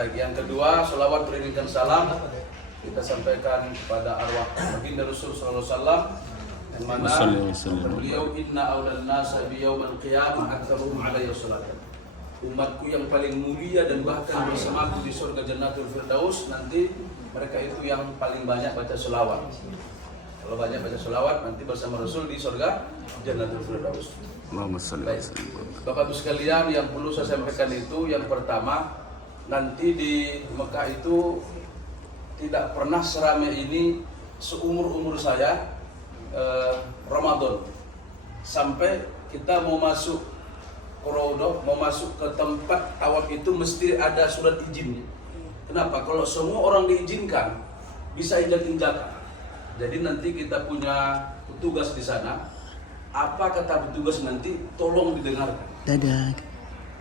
Baik, yang kedua, sholawat beriringkan salam kita sampaikan kepada arwah baginda Rasul sallallahu alaihi wasallam yang mana beliau inna aulan nasa bi yaumil qiyamah aktsaruhum alayhi salatan. Umatku yang paling mulia dan bahkan bersamaku di surga Jannatul Firdaus nanti mereka itu yang paling banyak baca sholawat. Kalau banyak baca sholawat nanti bersama Rasul di surga Jannatul Firdaus. Baik. Bapak Ibu sekalian, yang perlu saya sampaikan itu yang pertama, nanti di Mekah itu tidak pernah seramai ini seumur-umur saya Ramadan. Sampai kita mau masuk Qorodoh, mau masuk ke tempat tawaf itu mesti ada surat izin. Kenapa? Kalau semua orang diizinkan bisa injak-injakan. Jadi nanti kita punya petugas di sana. Apa kata petugas nanti tolong didengarkan. Dadah.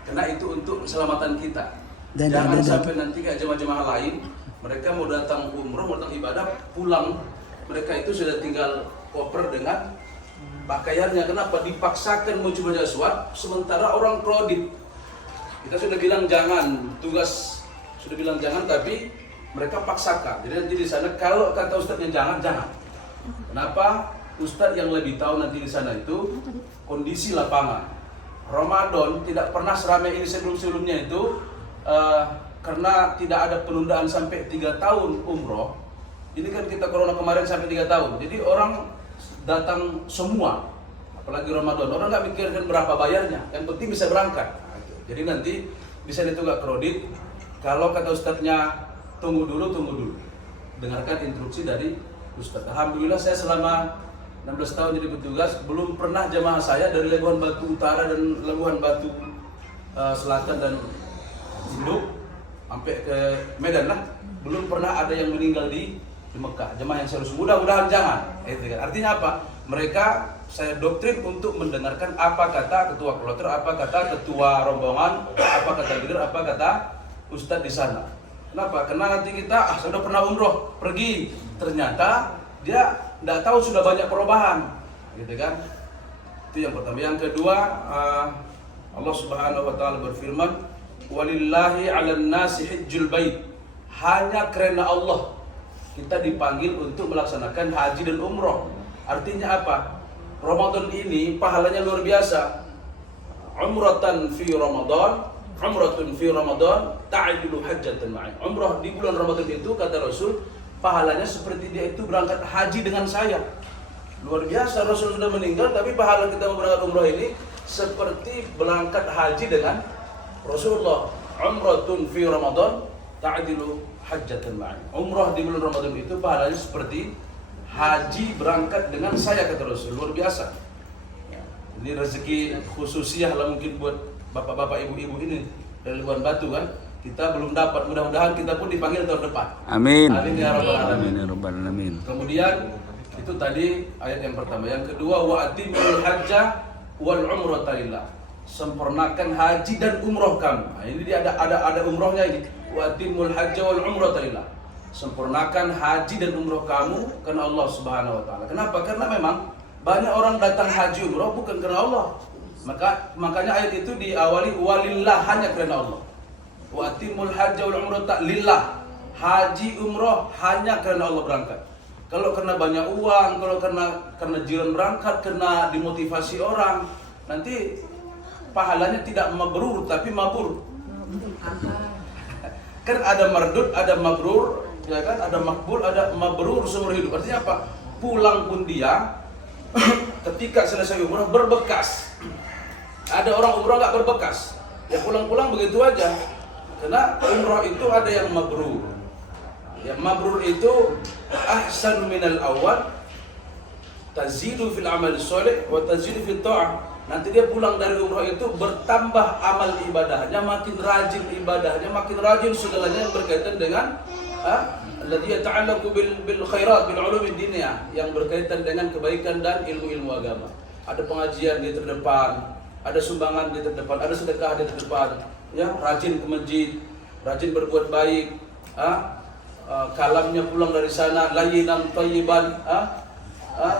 Karena itu untuk keselamatan kita. Jangan sampai nanti kayak jemaah-jemaah lain, mereka mau datang umroh, mau datang ibadah, pulang mereka itu sudah tinggal koper dengan pakaiannya. Kenapa? Dipaksakan mau coba jaswat, sementara orang kredit. Kita sudah bilang jangan, tugas sudah bilang jangan, tapi mereka paksakan. Jadi nanti di sana kalau kata ustadznya jangan. Kenapa? Ustadz yang lebih tahu nanti di sana itu kondisi lapangan. Ramadan tidak pernah seramai ini sebelum-sebelumnya itu. Karena tidak ada penundaan sampai 3 tahun umroh. Ini kan kita corona kemarin sampai 3 tahun. Jadi orang datang semua, apalagi Ramadan. Orang nggak mikirkan berapa bayarnya, yang penting bisa berangkat. Jadi nanti bisa itu nggak kredit. Kalau kata ustadznya tunggu dulu. Dengarkan instruksi dari ustadz. Alhamdulillah saya selama 16 tahun jadi petugas belum pernah jamaah saya dari Labuhan Batu Utara dan Labuhan Batu Selatan dan Induk sampai ke Medan lah, belum pernah ada yang meninggal di Mekah. Jemaah yang serius, mudah-mudahan jangan. Artinya apa? Mereka saya doktrin untuk mendengarkan apa kata ketua kloter, apa kata ketua rombongan, apa kata leader, apa kata ustadz di sana. Kenapa? Karena nanti kita sudah pernah umroh, pergi, ternyata dia tidak tahu sudah banyak perubahan, gitu kan? Itu yang pertama. Yang kedua, Allah Subhanahu Wa Taala berfirman, walillahi 'alan nasi hajjul bait. Hanya karena Allah kita dipanggil untuk melaksanakan haji dan umroh. Artinya apa? Ramadan ini pahalanya luar biasa. Umratan fi Ramadan, umratun fi Ramadan ta'dilu hajjatan ma'i. Umrah di bulan Ramadan itu kata Rasul pahalanya seperti dia itu berangkat haji dengan saya. Luar biasa, Rasul sudah meninggal tapi pahala kita berangkat umrah ini seperti berangkat haji dengan Rasulullah. Umratun fi Ramadan ta'dilu hajjatan ma'i. Umrah di bulan Ramadan itu pahalanya seperti haji berangkat dengan saya kata Rasul. Luar biasa. Ini rezeki khususiah lah mungkin buat bapak-bapak ibu-ibu ini dari Labuan Batu kan. Kita belum dapat, mudah-mudahan kita pun dipanggil tahun depan. Amin. Amin ya rabbal alamin. Amin ya rabbal alamin. Kemudian itu tadi ayat yang pertama. Yang kedua, wa atimul hajja wal umrata lillah. Sempurnakan haji dan umroh kamu. Nah, ini dia ada umrohnya ini. Wa atimul hajja wal umrata lillah. Sempurnakan haji dan umroh kamu karena Allah Subhanahu Wa Taala. Kenapa? Karena memang banyak orang datang haji umroh bukan karena Allah. Makanya ayat itu diawali walillah, hanya karena Allah. Wa atimul hajja wal umrata lillah. Haji umroh hanya karena Allah berangkat. Kalau karena banyak uang, kalau karena jiran berangkat, karena dimotivasi orang, nanti pahalanya tidak mabrur tapi mabur. Kan ada mardud, ada mabrur, ya kan? Ada makbul, ada mabrur seumur hidup. Artinya apa? Pulang pun dia ketika selesai umrah berbekas. Ada orang umrah nggak berbekas, ya pulang-pulang begitu aja. Karena umrah itu ada yang mabrur. Yang mabrur itu ahsan minal awal, tazidu fil amal sholih wa tazidu fil ta'ah. Nanti dia pulang dari umrah itu bertambah amal ibadahnya, makin rajin ibadahnya, makin rajin segalanya yang berkaitan dengan alladhi yata'allaqu bil khairat bil ulumid dunya, yang berkaitan dengan kebaikan dan ilmu-ilmu agama. Ada pengajian di terdepan, ada sumbangan di terdepan, ada sedekah di terdepan, ya, rajin ke masjid, rajin berbuat baik, kalamnya pulang dari sana layyinan thayyiban,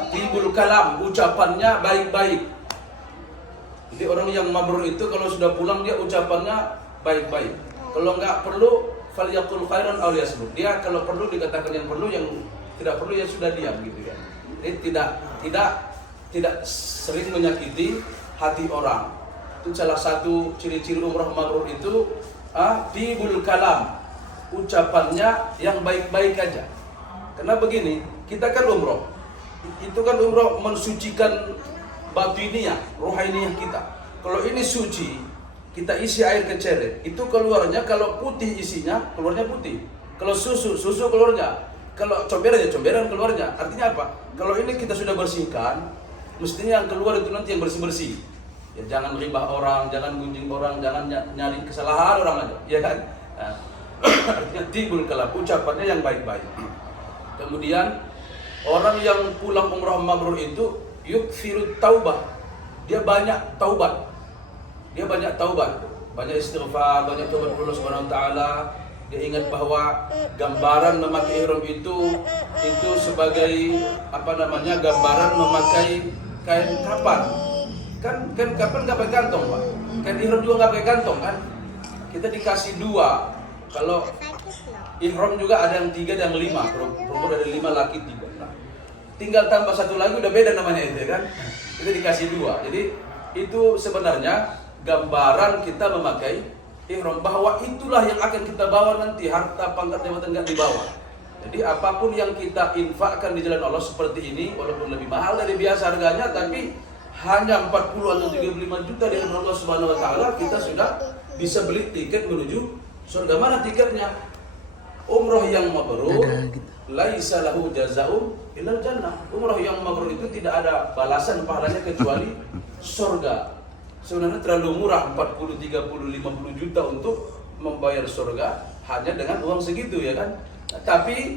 tibul kalam, ucapannya baik-baik. Jadi orang yang mabrur itu kalau sudah pulang dia ucapannya baik-baik. Kalau nggak perlu falyaqul khairan aw liyasmut. Dia kalau perlu dikatakan yang perlu, yang tidak perlu ya sudah diam gitu kan. Jadi tidak sering menyakiti hati orang. Itu salah satu ciri-ciri umrah mabrur itu tibul kalam, ucapannya yang baik-baik aja. Karena begini, kita kan umroh, itu kan umroh mensucikan batiniah, rohainiyah kita. Kalau ini suci, kita isi air keceret, itu keluarnya kalau putih isinya, keluarnya putih. Kalau susu keluarnya. Kalau comberan ya comberan keluarnya. Artinya apa? Kalau ini kita sudah bersihkan, mestinya yang keluar itu nanti yang bersih-bersih. Ya jangan ribah orang, jangan gunjing orang, jangan nyari kesalahan orang aja, ya kan? Nah, artinya tibul kalam, ucapannya yang baik-baik. Kemudian orang yang pulang umrah mabrur itu yukfirut taubah. Dia banyak taubat. Banyak istighfar, banyak taubat kepada Allah Subhanahu wa taala. Dia ingat bahwa gambaran memakai ihram itu sebagai gambaran memakai kain kapan. Kan kapan nggak pakai kantong, Pak. Kain ihram juga nggak pakai kantong kan? Kita dikasih 2. Kalau ihram juga ada yang 3 dan 5. Perempuan ada 5, laki 3. Nah, tinggal tambah 1 lagi udah beda namanya itu kan. Kita dikasih 2. Jadi itu sebenarnya gambaran kita memakai ihram, bahwa itulah yang akan kita bawa nanti, harta, pangkat, jabatan nggak dibawa. Jadi apapun yang kita infakkan di jalan Allah seperti ini, walaupun lebih mahal dari biasa harganya, tapi hanya 40 atau 35 juta di hadapan Allah Subhanahu wa taala, kita sudah bisa beli tiket menuju surga. Mana tiketnya? Umrah yang mabrur laisa lahu jazaa'un illal jannah. Umrah yang mabrur itu tidak ada balasan pahalanya kecuali surga. Sebenarnya terlalu murah, 40, 30, 50 juta untuk membayar surga hanya dengan uang segitu, ya kan? Tapi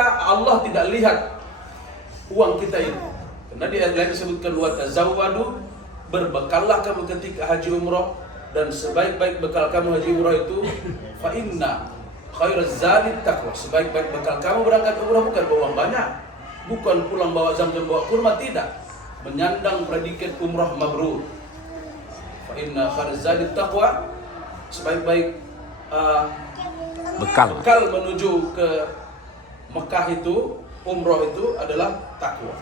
Allah tidak lihat uang kita itu. Karena di ayat lain disebutkan wa tazawwadu, berbekallah kamu ketika haji umrah, dan sebaik-baik bekal kamu haji umrah itu fa inna khairaz zadi taqwa. Sebaik-baik bekal kamu berangkat umrah bukan bawa uang banyak, bukan pulang bawa zam-zam, bawa kurma, tidak. Menyandang predikat umrah mabrur. Fa inna khairaz zadi taqwa. Sebaik-baik bekal menuju ke Mekah itu, umrah itu adalah takwa.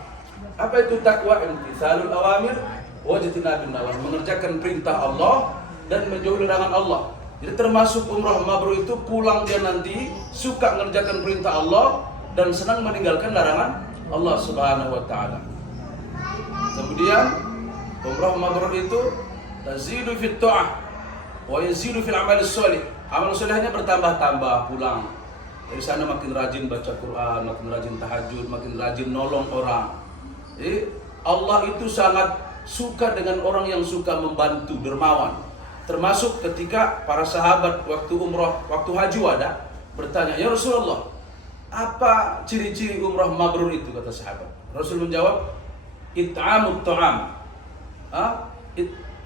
Apa itu takwa? Imtitsalul awamir wa ijtinabun nawahi, mengerjakan perintah Allah dan menjauhi larangan Allah. Jadi termasuk umrah mabrur itu pulang dia nanti suka mengerjakan perintah Allah dan senang meninggalkan larangan Allah Subhanahu wa taala. Kemudian umrah mabrur itu tazidu fit ta'ah wa yazidu fil amal shalih. Amal salihnya bertambah-tambah pulang. Dari sana makin rajin baca Quran, makin rajin tahajud, makin rajin nolong orang. Jadi Allah itu sangat suka dengan orang yang suka membantu, dermawan. Termasuk ketika para sahabat waktu umrah, waktu haji wada bertanya, "Ya Rasulullah, apa ciri-ciri umrah mabrur itu?" kata sahabat. Rasul menjawab, "It'amut ta'am."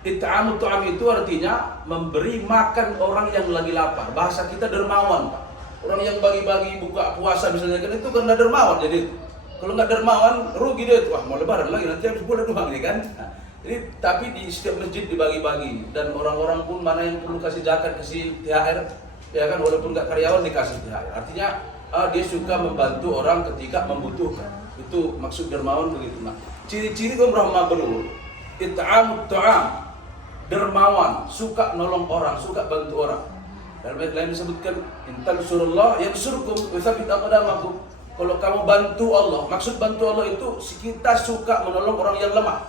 It'amut ta'am itu artinya memberi makan orang yang lagi lapar. Bahasa kita dermawan, Pak. Orang yang bagi-bagi buka puasa misalnya kan itu karena dermawan. Jadi kalau nggak dermawan rugi dia tuh. Wah, mau lebaran lagi nanti habis bulan doang nih kan. Nah, jadi tapi di setiap masjid dibagi-bagi, dan orang-orang pun mana yang perlu kasih zakat, kasih THR, ya kan, walaupun nggak karyawan dikasih THR. Artinya dia suka membantu orang ketika membutuhkan. Itu maksud dermawan begitu. Nah, ciri-ciri umrah mabrur, it'amut ta'am, dermawan, suka nolong orang, suka bantu orang. Dalam ayat lain disebutkan, intansurullah yansurkum wa tsabbit aqdamakum. Kalau kamu bantu Allah, maksud bantu Allah itu kita suka menolong orang yang lemah.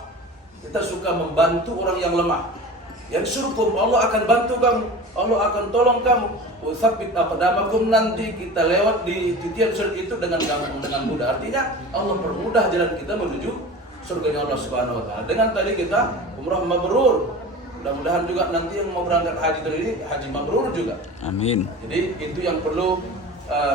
Kita suka membantu orang yang lemah. Yansurkum, Allah akan bantu kamu, Allah akan tolong kamu. Wa tsabbit aqdamakum, nanti kita lewat di titian surga itu dengan gampang, dengan mudah. Artinya Allah permudah jalan kita menuju surganya Allah Subhanahu wa taala. Dengan tadi kita umrah mabrur. Mudah-mudahan juga nanti yang mau berangkat haji dari ini haji mabrur juga. Amin. Jadi itu yang perlu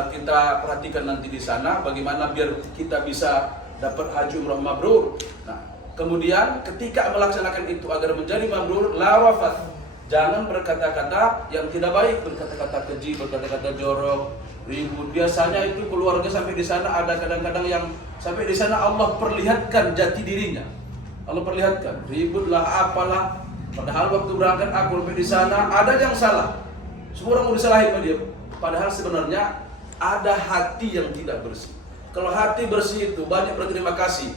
kita perhatikan nanti di sana, bagaimana biar kita bisa dapat haji umrah mabrur. Nah, kemudian ketika melaksanakan itu agar menjadi mabrur, la wafat. Jangan berkata-kata yang tidak baik, berkata-kata keji, berkata-kata jorok, ribut. Biasanya itu keluarga sampai di sana ada kadang-kadang yang sampai di sana Allah perlihatkan jati dirinya. Allah perlihatkan, ributlah apalah. Padahal waktu berangkat aku sampai di sana ada yang salah. Semua orang mau disalahin sama dia. padahal sebenarnya ada hati yang tidak bersih. Kalau hati bersih itu banyak berterima kasih,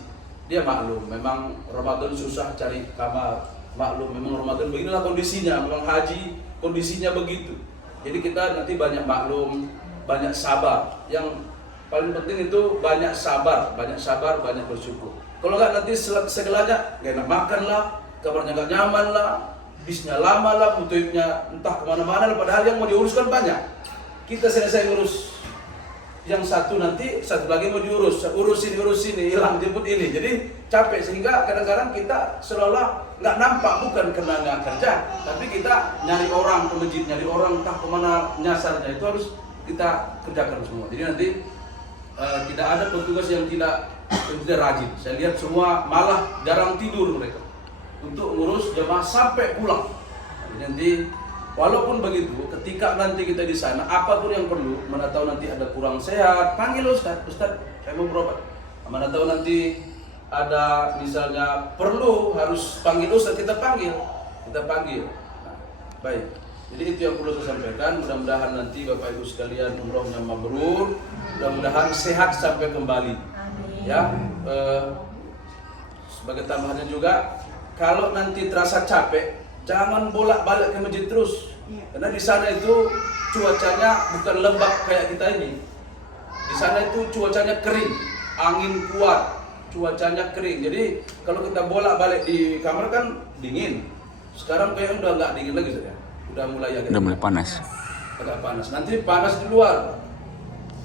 dia maklum. Memang Ramadan susah cari kamar, maklum. Memang Ramadan beginilah kondisinya, memang haji kondisinya begitu. Jadi kita nanti banyak maklum, banyak sabar. Yang paling penting itu banyak sabar, banyak bersyukur. Kalau nggak nanti segalanya nggak enak makan lah, kabarnya nggak nyaman lah, bisnya lama lah, mutuibnya entah kemana-mana lah. Padahal yang mau diuruskan banyak. Kita selesai ngurus yang satu, nanti satu lagi mau diurus, urusin hilang jemput ini, jadi capek. Sehingga kadang-kadang kita seolah nggak nampak, bukan karena nggak kerja, tapi kita nyari orang ke masjid, nyari orang entah kemana nyasarnya, itu harus kita kerjakan semua. Jadi nanti tidak ada petugas yang tidak rajin. Saya lihat semua malah jarang tidur mereka untuk ngurus jemaah sampai pulang. Jadi nanti walaupun begitu, ketika nanti kita di sana, apapun yang perlu, mana tahu nanti ada kurang sehat, panggil Ustaz, saya mau berobat. Mana tahu nanti ada misalnya perlu harus panggil Ustaz, kita panggil. Nah, baik. Jadi itu yang perlu saya sampaikan. Mudah-mudahan nanti Bapak Ibu sekalian umrohnya mabrur, mudah-mudahan sehat sampai kembali. Ya, sebagai tambahannya juga, kalau nanti terasa capek, jangan bolak-balik ke masjid terus, karena di sana itu cuacanya bukan lembab kayak kita ini. Di sana itu cuacanya kering, angin kuat, cuacanya kering. Jadi kalau kita bolak-balik di kamar kan dingin. Sekarang kayaknya udah nggak dingin lagi sudah. Udah mulai panas. Agak panas. Nanti panas di luar.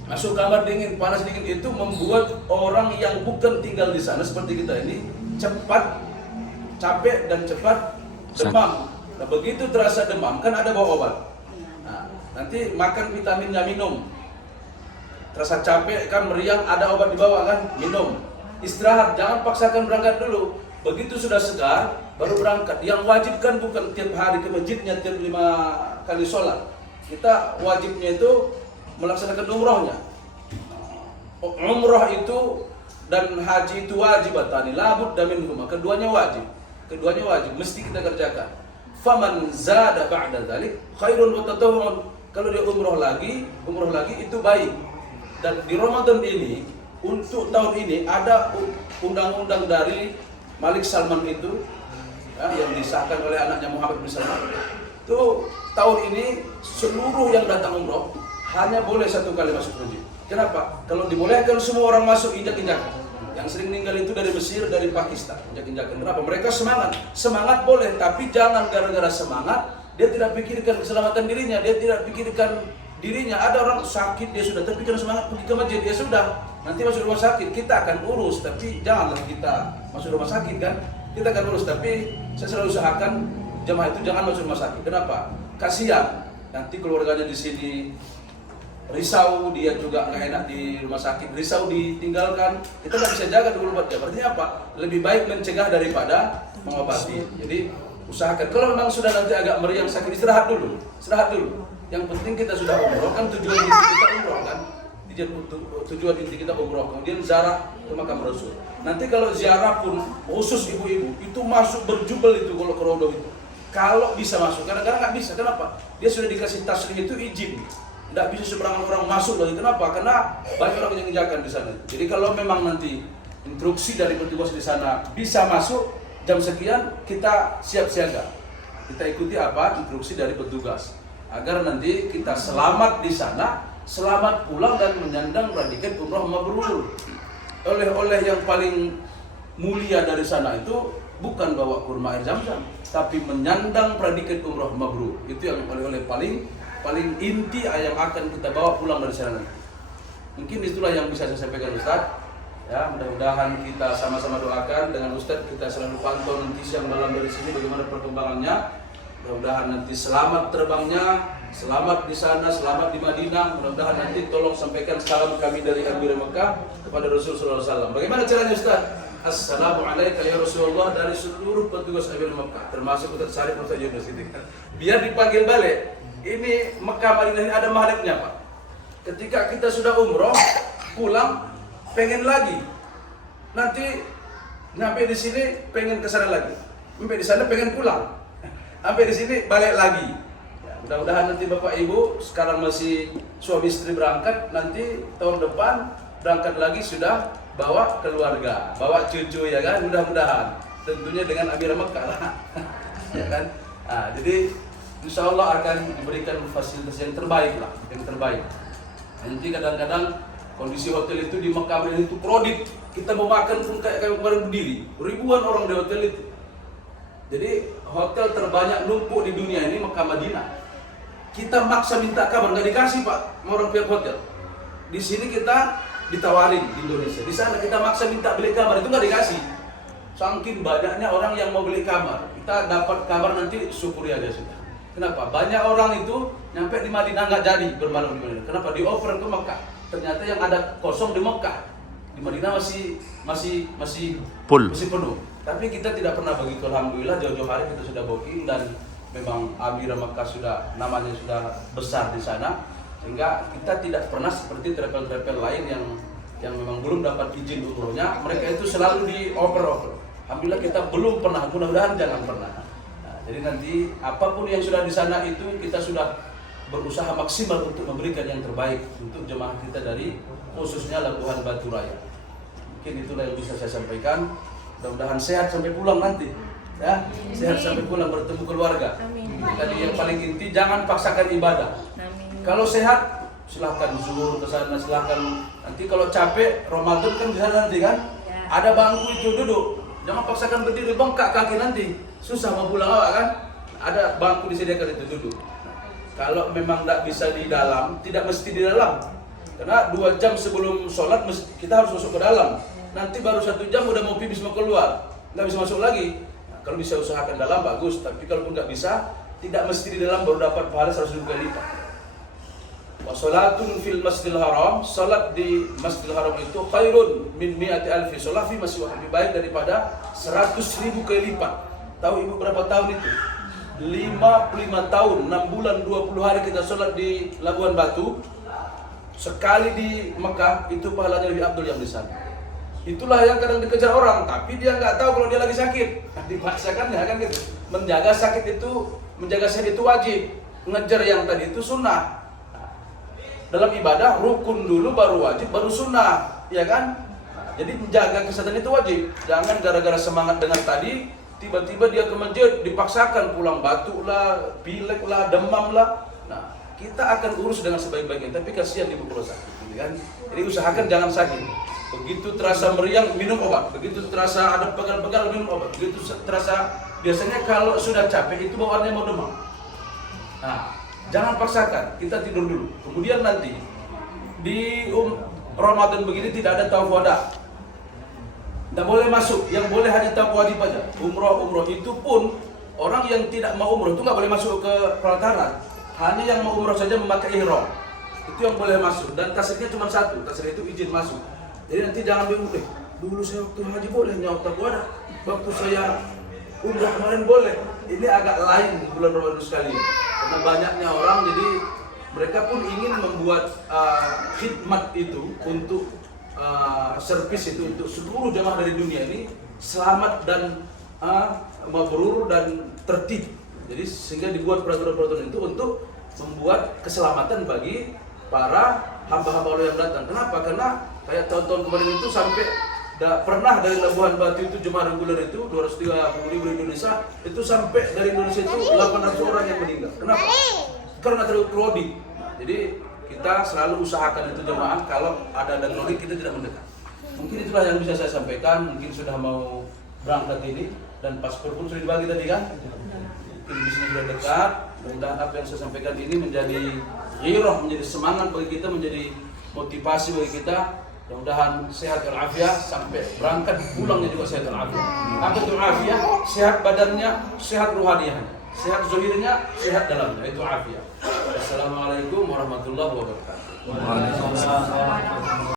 Masuk kamar dingin, panas dingin, itu membuat orang yang bukan tinggal di sana seperti kita ini cepat capek dan cepat demam. Nah, begitu terasa demam kan ada bawa obat. Nah, nanti makan vitaminnya, minum. Terasa capek kan meriang, ada obat dibawa kan, minum. Istirahat, jangan paksakan berangkat dulu. Begitu sudah segar baru berangkat. Yang wajib kan bukan tiap hari ke masjidnya, tiap 5 kali sholat. Kita wajibnya itu melaksanakan umrohnya. Umroh itu dan haji itu wajibatani, labud damin huma. Keduanya wajib, mesti kita kerjakan. Faman zada ba'da dzalik khairun wa tatawwun. Kalau dia umroh lagi itu baik. Dan di Ramadan ini, untuk tahun ini ada undang-undang dari Malik Salman itu, ya, yang disahkan oleh anaknya Muhammad bin Salman. Itu tahun ini seluruh yang datang umroh hanya boleh 1 kali masuk masjid. Kenapa? Kalau dibolehkan semua orang masuk injak-injakan. Yang sering meninggal itu dari Mesir, dari Pakistan, injak-injakan. Kenapa? Mereka semangat boleh, tapi jangan gara-gara semangat dia tidak pikirkan keselamatan dirinya, dia tidak pikirkan dirinya. Ada orang sakit, dia sudah terpikir semangat pergi ke masjid, dia sudah nanti masuk rumah sakit, kita akan urus, tapi janganlah kita masuk rumah sakit kan, kita akan urus, tapi saya selalu usahakan jemaah itu jangan masuk rumah sakit. Kenapa? Kasihan, nanti keluarganya di sini risau, dia juga nggak enak di rumah sakit, risau ditinggalkan, kita nggak bisa jaga dulu buat dia. Berarti apa? Lebih baik mencegah daripada mengobati. Jadi usahakan, kalau memang sudah nanti agak meriang sakit, istirahat dulu. Yang penting kita sudah umroh kan, tujuan inti kita umroh kan, tujuan inti kita umroh, kemudian ziarah ke makam Rasul. Nanti kalau ziarah pun khusus ibu-ibu itu masuk berjubel itu kalau ke Rodoh itu. Kalau bisa masuk, kadang-kadang nggak bisa. Kenapa? Dia sudah dikasih tasrih itu izin. Tidak bisa seberangan orang masuk lagi. Kenapa? Karena banyak orang yang menjaga di sana. Jadi kalau memang nanti instruksi dari petugas di sana bisa masuk jam sekian, kita siap siaga. Kita ikuti apa instruksi dari petugas agar nanti kita selamat di sana, selamat pulang dan menyandang predikat umroh mabrur. Oleh-oleh yang paling mulia dari sana itu bukan bawa kurma air zam-zam, tapi menyandang predikat umroh mabrur. Itu yang oleh-oleh paling inti yang akan kita bawa pulang dari sana. Mungkin itulah yang bisa saya sampaikan Ustaz. Ya, mudah-mudahan kita sama-sama doakan dengan Ustaz, kita selalu pantau nanti siang malam dari sini bagaimana perkembangannya. Mudah-mudahan nanti selamat terbangnya, selamat di sana, selamat di Madinah. Mudah-mudahan nanti tolong sampaikan salam kami dari Amir Mekah kepada Rasulullah SAW. Bagaimana caranya Ustaz? Assalamualaikum ya Rasulullah dari seluruh petugas Amir Mekah, termasuk Ustaz Syarif Ustaz Yunus ini. Biar dipanggil balik. Ini Mekah Madinah ini ada maghribnya Pak. Ketika kita sudah umroh, pulang, pengen lagi. Nanti nyampe di sini pengen ke sana lagi. Sampai di sana pengen pulang. Sampai di sini balik lagi. Ya, Mudah-mudahan nanti Bapak Ibu sekarang masih suami istri berangkat, nanti tahun depan berangkat lagi sudah bawa keluarga, bawa cucu ya kan, mudah-mudahan. Tentunya dengan Amirah Mekah lah. Ya kan? Nah, jadi insya Allah akan diberikan fasilitas yang terbaik lah, yang terbaik. Nanti kadang-kadang kondisi hotel itu di Mekah itu kredit, kita mau makan pun kayak kemarin berdiri, ribuan orang di hotel itu. Jadi hotel terbanyak numpuk di dunia ini Mekah Madinah. Kita maksa minta kamar, nggak dikasih Pak, sama orang pihak hotel. Di sini kita ditawarin di Indonesia, di sana kita maksa minta beli kamar, itu nggak dikasih. Saking banyaknya orang yang mau beli kamar, kita dapat kamar nanti syukuri aja sudah. Kenapa? Banyak orang itu nyampe di Madinah nggak jadi bermalam di Madinah. Kenapa? Dioper ke Mekah. Ternyata yang ada kosong di Mekah, di Madinah masih full. Masih penuh. Tapi kita tidak pernah begitu. Alhamdulillah jauh-jauh hari kita sudah booking dan memang Amirah Mekah sudah namanya sudah besar di sana, sehingga kita tidak pernah seperti travel-travel lain yang memang belum dapat izin umrohnya, mereka itu selalu dioper-oper. Alhamdulillah kita belum pernah, mudah-mudahan jangan pernah. Nah, jadi nanti apapun yang sudah di sana itu kita sudah berusaha maksimal untuk memberikan yang terbaik untuk jemaah kita dari khususnya Labuhan Batu Raya. Mungkin itulah yang bisa saya sampaikan. Mudah-mudahan sehat sampai pulang nanti. Ya, sehat sampai pulang bertemu keluarga. Amin. Tadi yang paling inti jangan paksakan ibadah. Amin. Kalau sehat silahkan zuhur ke sana, silahkan. Nanti kalau capek Ramadan kan di sana nanti kan. Ya. Ada bangku itu duduk. Jangan paksakan berdiri, bengkak kaki nanti. Susah mau pulang awak kan. Ada bangku disediakan itu duduk. Kalau memang tidak bisa di dalam, tidak mesti di dalam. Karena 2 jam sebelum sholat kita harus masuk ke dalam. Nanti baru 1 jam udah mau pipis mau keluar, nggak bisa masuk lagi. Kalau bisa usahakan dalam bagus, tapi kalaupun nggak bisa, tidak mesti di dalam baru dapat pahala 100.000 kali lipat. Wa sholatun fil masjidil haram, salat di Masjidil Haram itu khairun min mi'ati alfi sholat fi masjid, lebih baik daripada 100.000 kali lipat. Tahu Ibu berapa tahun itu? 55 tahun, 6 bulan 20 hari kita sholat di Labuan Batu. Sekali di Mekah itu pahalanya lebih abdul yang di sana. Itulah yang kadang dikejar orang, tapi dia nggak tahu kalau dia lagi sakit. Dipaksakan ya kan gitu. Menjaga sakit itu, menjaga sehat itu wajib. Ngejar yang tadi itu sunnah. Dalam ibadah rukun dulu baru wajib, baru sunnah, ya kan? Jadi menjaga kesehatan itu wajib. Jangan gara-gara semangat dengan tadi, tiba-tiba dia ke masjid dipaksakan pulang batuk lah, pilek lah, demam lah. Nah, kita akan urus dengan sebaik-baiknya, tapi kasihan ibu kalau sakit, kan? Jadi usahakan jangan sakit. Begitu terasa meriang, minum obat. Begitu terasa ada pegal-pegal, minum obat. Begitu terasa, biasanya kalau sudah capek itu bawaannya mau demam. Nah, jangan paksakan, kita tidur dulu. Kemudian nanti di Ramadan begini tidak ada tawaf wada. Tidak boleh masuk, yang boleh hanya tawaf wajib aja. Umroh itu pun orang yang tidak mau umroh itu nggak boleh masuk ke pelataran. Hanya yang mau umroh saja memakai ihram. Itu yang boleh masuk, dan tasirnya cuma 1, tasir itu izin masuk. Jadi nanti jangan bingung, dulu saya waktu haji boleh nyawa wada, waktu saya umrah kemarin boleh. Ini agak lain di bulan Ramadan sekali, karena banyaknya orang, jadi mereka pun ingin membuat khidmat itu untuk servis itu untuk seluruh jamaah dari dunia ini selamat dan mabrur dan tertib. Jadi sehingga dibuat peraturan-peraturan itu untuk membuat keselamatan bagi para hamba-hamba Allah yang datang. Kenapa? Karena kayak tahun-tahun kemarin itu sampai pernah dari Labuhan Batu itu jemaah reguler itu 230.000 di Indonesia, itu sampai dari Indonesia itu 800 orang yang meninggal. Kenapa? Karena terlalu kredit. Jadi kita selalu usahakan itu jemaah, kalau ada kredit kita tidak mendekat. Mungkin itulah yang bisa saya sampaikan. Mungkin sudah mau berangkat ini dan paspor pun sudah dibagi tadi kan. Mungkin di sini sudah dekat. Mudah-mudahan apa yang saya sampaikan ini menjadi ghirah, menjadi semangat bagi kita, menjadi motivasi bagi kita. Mudah-mudahan sehat walafiat sampai berangkat pulangnya juga sehat walafiat. Apa itu afiat? Sehat badannya, sehat ruhaniyahnya, sehat zahirnya, sehat dalamnya, itu afiat. Assalamualaikum warahmatullahi wabarakatuh. Waalaikumsalam.